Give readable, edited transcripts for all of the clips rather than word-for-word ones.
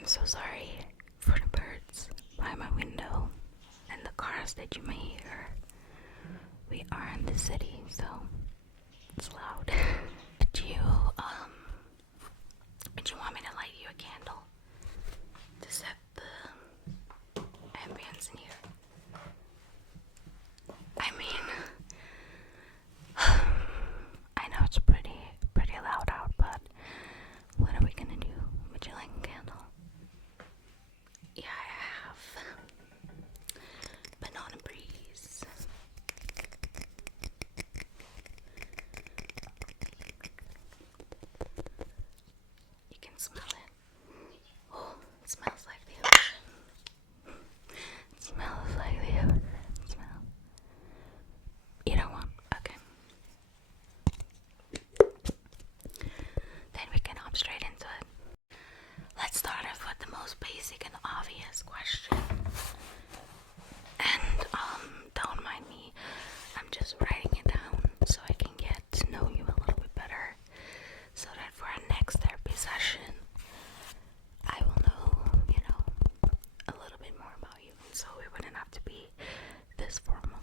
I'm so sorry for the birds by my window and the cars that you may hear. We are in the city, so it's loud. Would you want me to light you a candle to set the ambience in here? I mean, I know it's pretty loud out, but what are we gonna do? Would you like a candle? Yeah, I have banana breeze. You can smell it. Oh, it smells like the ocean. It smells like the ocean. Smell. You don't want? Okay. Then we can hop straight into it. Let's start off with the most basic and obvious question. And don't mind me. I'm just writing it down so I can get to know you a little bit better, so that for our next therapy session, I will know, a little bit more about you, and so it wouldn't have to be this formal.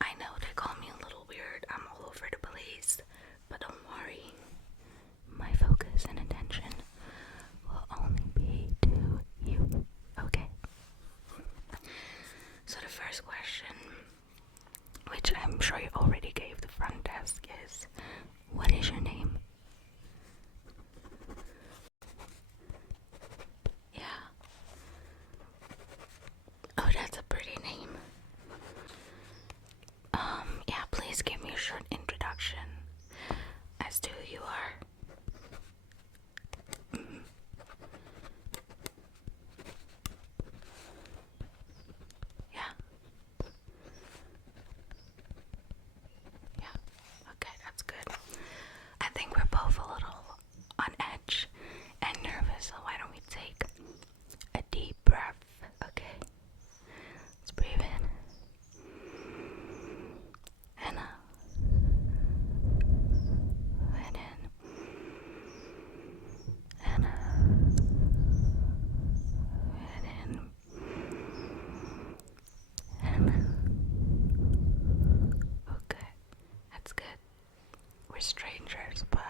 I know they call me a little weird. I'm all over the place, but don't worry. My focus and attention will only be to you, okay? So the first question, which I'm sure you already gave the front desk, is, what is your name? Yeah. Oh, that's a pretty name. Yeah, please give me a short introduction as to who you are. Yeah. Yeah. Okay, that's good. I think we're both a little on edge and nervous, so why don't we take a deep breath, okay? Let's breathe in and out and in and out and in and out. Okay, that's good. We're strangers, but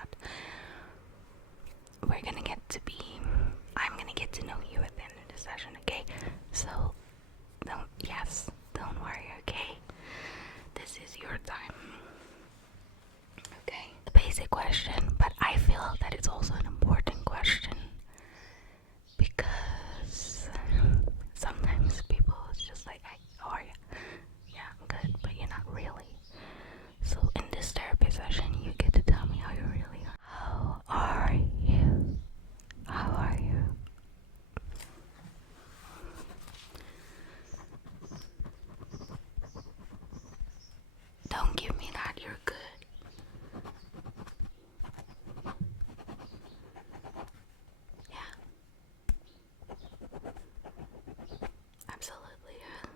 I'm gonna get to know you at the end of the session, okay? So, don't worry, okay? This is your time. Okay? A basic question, but I feel that it's also an important question, because sometimes people is just like, hey, how are you? Yeah, I'm good, but you're not really. So in this therapy session, you get to tell me how you really are. How are you? How are you? Don't give me that, you're good. Yeah. Absolutely, yeah.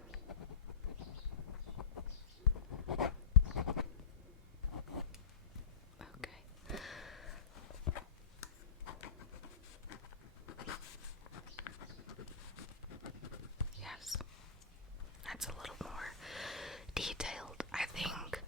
Okay. Yes. That's a little more detailed. I think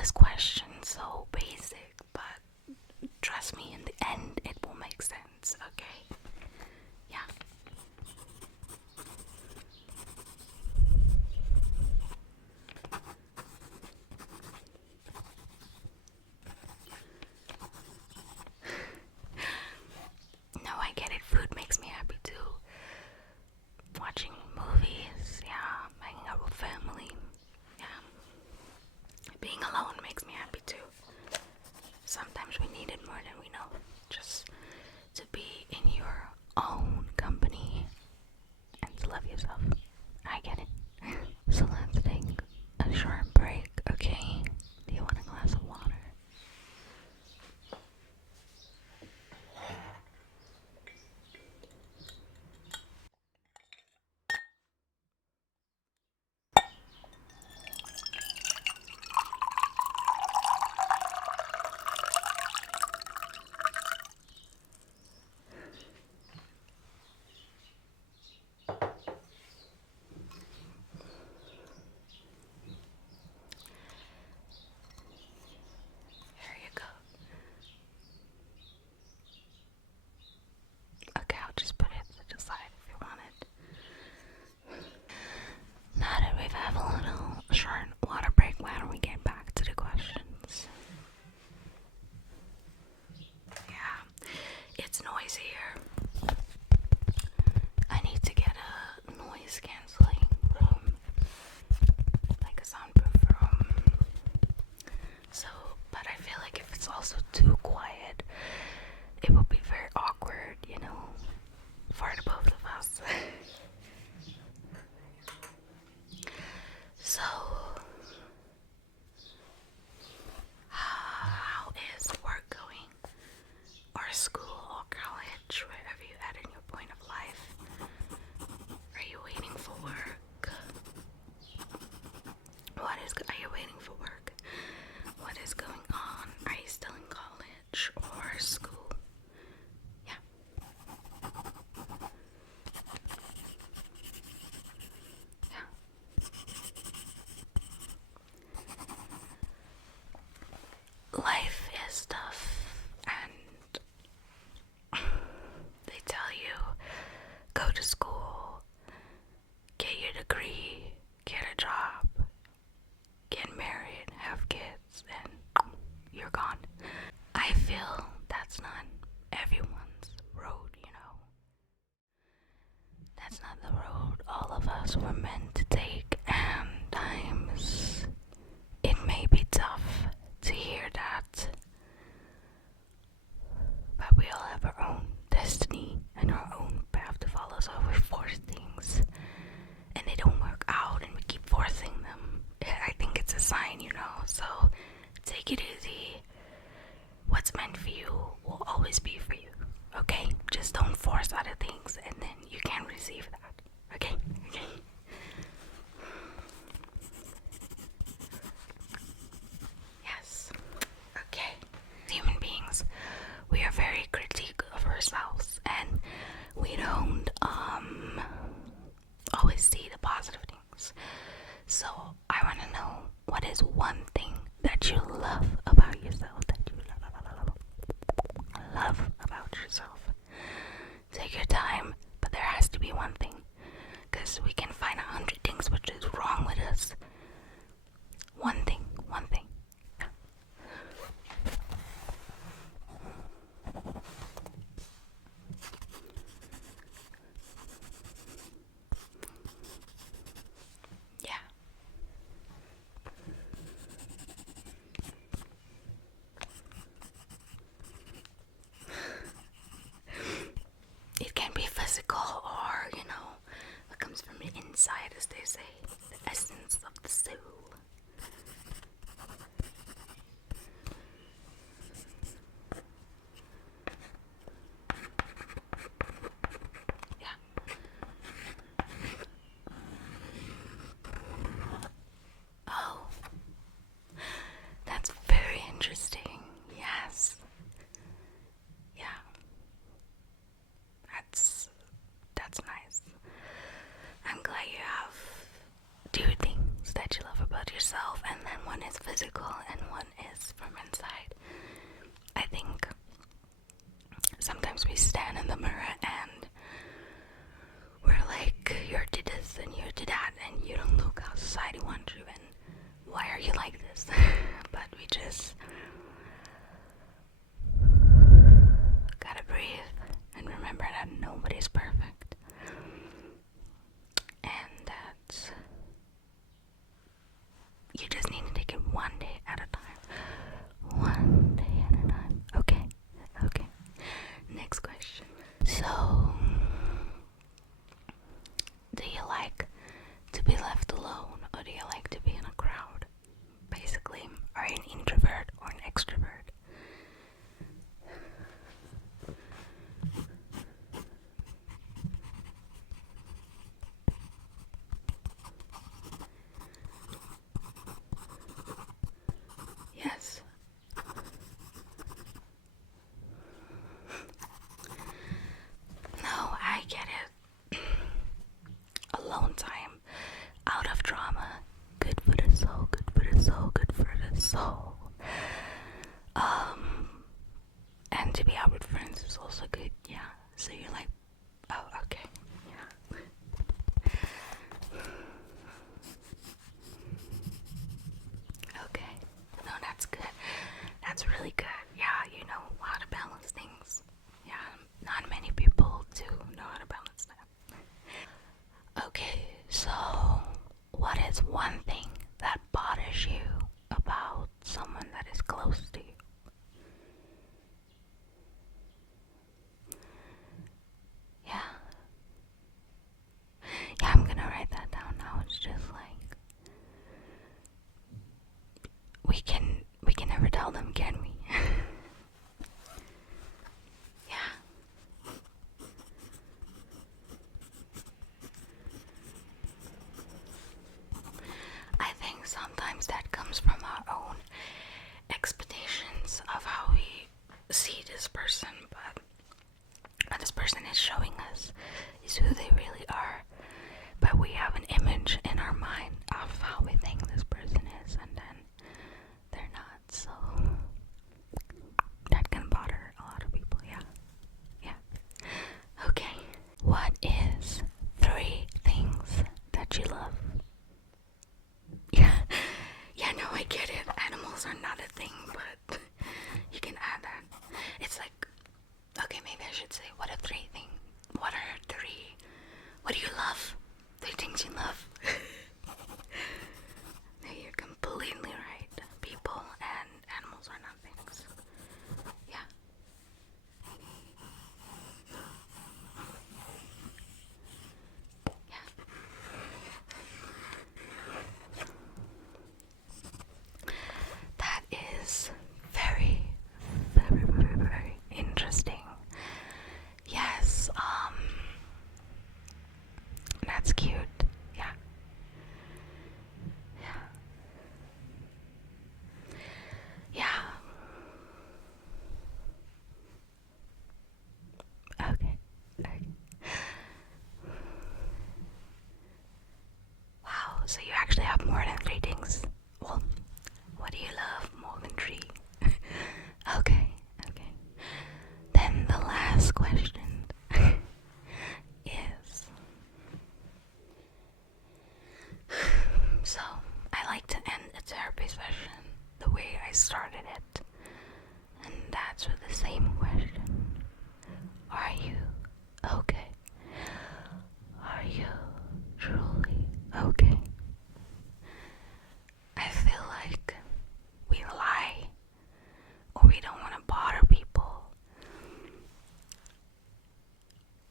this question so basic, but trust me, in the end it will make sense, okay? Yeah. No, I get it. Food makes me happy too. Watching movies, yeah. Hanging out with family, yeah. Being alone makes me happy too. Sometimes we need it more than we know. Just to be in your own company and to love yourself. I get it. So let's take a short break, okay? Do you want a glass of water? Here you go. Okay, I'll just put it to the side if you want it. Now that we've had a little short water break, why don't we get back to the questions? Yeah, it's noisy here. I need to get a noise cancelling room, like a soundproof room. So, but I feel like if it's also too quiet, it will be very awkward, you know, for the both of us. So, how is work going? Or school or college, wherever you're at in your point of life? Are you waiting for work? Are you waiting for work? What is going on? Are you still in college or school? Yeah. Yeah. Life is tough, and they tell you go to school, get your degree, get a job, get married, have kids, and you're gone. I feel that's not everyone's road, you know. That's not the road all of us were meant to take, and times it may be tough to hear that. But we all have our own destiny and our own path to follow, so if we force things and they don't work out and we keep forcing them, I think it's a sign, you know. So take it easy. What's meant for you will always be for you, okay? Just don't force other things and then you can't receive that, okay? Okay. Yes. Okay. Human beings, we are very critique of ourselves and we don't always see the positive things. So I want to know, what is one thing that you love about yourself, that you love about yourself? Take your time, but there has to be one thing, because we can find 100 things which is wrong with us. One thing, one thing. Yeah. It can be physical or, you know, what comes from the inside, as they say, the essence of the soul. Yeah. Oh, that's very interesting. Yes. Yeah. That's nice. I'm glad you have two things that you love about yourself, and then one is physical and one to be out with friends is also good. Yeah. So you're like, oh, okay. Yeah. Okay. No, that's good. That's really good. Yeah, you know how to balance things. Yeah, not many people do know how to balance that. Okay, so what is one thing that bothers you about someone that is close to you? Yeah. Yeah, I'm gonna write that down now. It's just like we can never tell them, can we? Yeah. I think sometimes that comes from our own expectations of how we see this person, but what this person is showing us is who they really are. But we have an image in our mind of how we think this person is, and then they're not. So that can bother a lot of people. Yeah. Yeah. Okay. What is 3 things that you love? Yeah. Yeah, no, I get it. Animals are not a thing, but you can add that. It's like, okay, maybe I should say, what are 3 things? What are 3? What do you love? 3 things you love. No, you're completely right. People and animals are not things. Yeah. Yeah. That is very, very, very, very interesting. Yes, that's cute. Yeah. Yeah. Yeah. Okay. Okay. Wow, so you actually have more than 3 things. Well, what do you love more than 3? Okay, okay. Then the last question is, so I like to end a therapy session the way I started it, and that's with the same question. Are you okay? Are you truly okay? I feel like we lie or we don't want to bother people,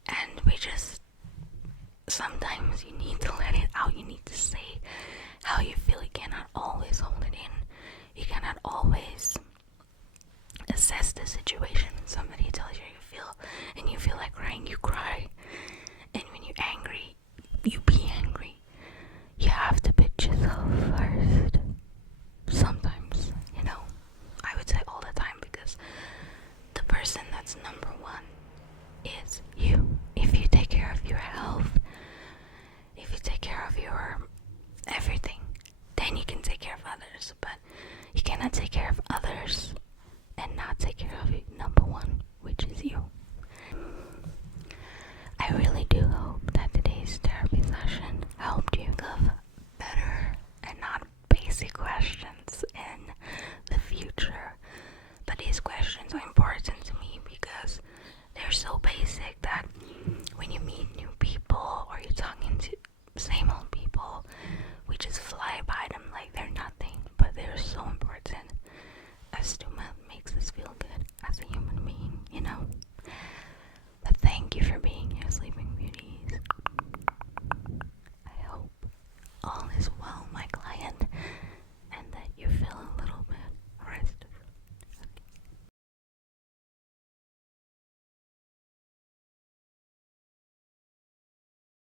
and we just, sometimes you need to let it out. You need to say how you feel. You cannot always hold it in. You cannot always assess the situation. When somebody tells you you feel and you feel like crying, you cry. And when you're angry, you be angry. You have to put yourself first. Sometimes, you know, I would say all the time, because the person that's number 1 is